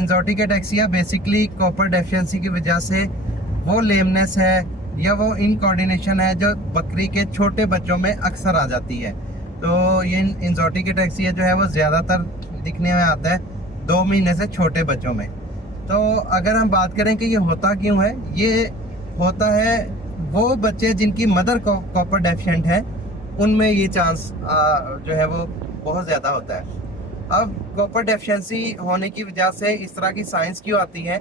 Anxiety ataxia basically copper deficiency की वजह से वो लेमनेस है या वो इनकोऑर्डिनेशन है जो बकरी के छोटे बच्चों में अक्सर आ जाती है। तो ये एंजाइटी अटैक्सिया जो है वो ज़्यादातर दिखने में आता है 2 महीने से छोटे बच्चों में। तो अगर हम बात करें कि ये होता क्यों है, ये होता है वो बच्चे जिनकी मदर कॉपर डेफिशिएंट है, उनमें ये चांस जो है वो बहुत ज़्यादा होता है। अब कॉपर डेफिशिएंसी होने की वजह से इस तरह की साइंस क्यों आती है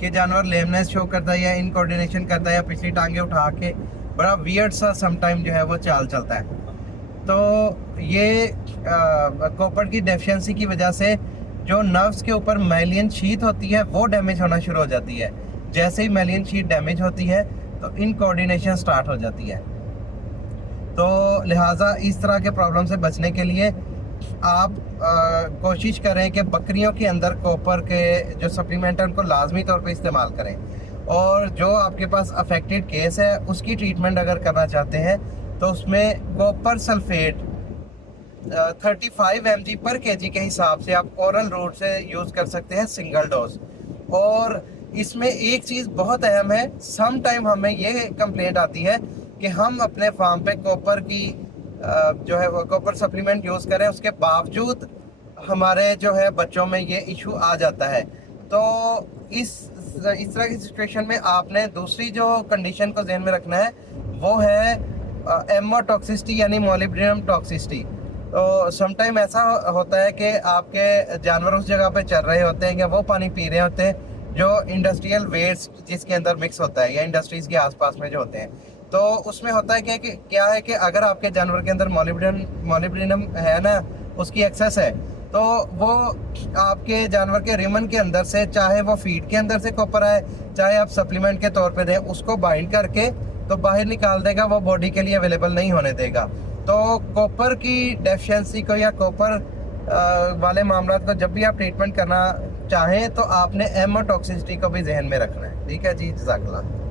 कि जानवर लेमनेस शो करता है या इनकोऑर्डिनेशन करता है या पिछली टांगे उठा के बड़ा वियर्ड सा समटाइम जो है वो चाल चलता है। तो ये कॉपर की डेफिशिएंसी की वजह से जो नर्व्स के ऊपर माइलियन शीथ होती है वो डैमेज होना शुरू हो जाती है। जैसे ही माइलियन शीथ डैमेज होती है तो इनकोऑर्डिनेशन स्टार्ट हो जाती है। तो लिहाजा इस तरह के प्रॉब्लम से बचने के लिए आप कोशिश करें कि बकरियों के अंदर कॉपर के जो सप्लीमेंट है उनको लाजमी तौर पे इस्तेमाल करें। और जो आपके पास अफेक्टेड केस है उसकी ट्रीटमेंट अगर करना चाहते हैं तो उसमें कॉपर सल्फेट 35 mg पर kg के हिसाब से आप ओरल रूट से यूज़ कर सकते हैं सिंगल डोज। और इसमें एक चीज़ बहुत अहम है, सम टाइम हमें ये कंप्लेंट आती है कि हम अपने फार्म पे कॉपर की जो है वो कॉपर सप्लीमेंट यूज़ करें, उसके बावजूद हमारे जो है बच्चों में ये इशू आ जाता है। तो इस तरह की सिचुएशन में आपने दूसरी जो कंडीशन को ध्यान में रखना है वो है एमोटॉक्सिसिटी यानी मोलिब्डेनम टॉक्सिसिटी। तो समटाइम ऐसा होता है कि आपके जानवर उस जगह पे चल रहे होते हैं या वो पानी पी रहे होते हैं जो इंडस्ट्रियल वेस्ट जिसके अंदर मिक्स होता है या इंडस्ट्रीज़ के आसपास में जो होते हैं। तो उसमें होता है कि क्या है कि अगर आपके जानवर के अंदर मोलिब्डेनम है ना, उसकी एक्सेस है, तो वो आपके जानवर के रिमन के अंदर से, चाहे वो फीड के अंदर से कॉपर आए चाहे आप सप्लीमेंट के तौर पे दें, उसको बाइंड करके तो बाहर निकाल देगा, वो बॉडी के लिए अवेलेबल नहीं होने देगा। तो कॉपर की डेफिशिएंसी को या कॉपर वाले मामला को जब भी आप ट्रीटमेंट करना चाहें तो आपने एमोटॉक्सिसिटी को भी जहन में रखना है। ठीक है जी, जज़ाकल्लाह।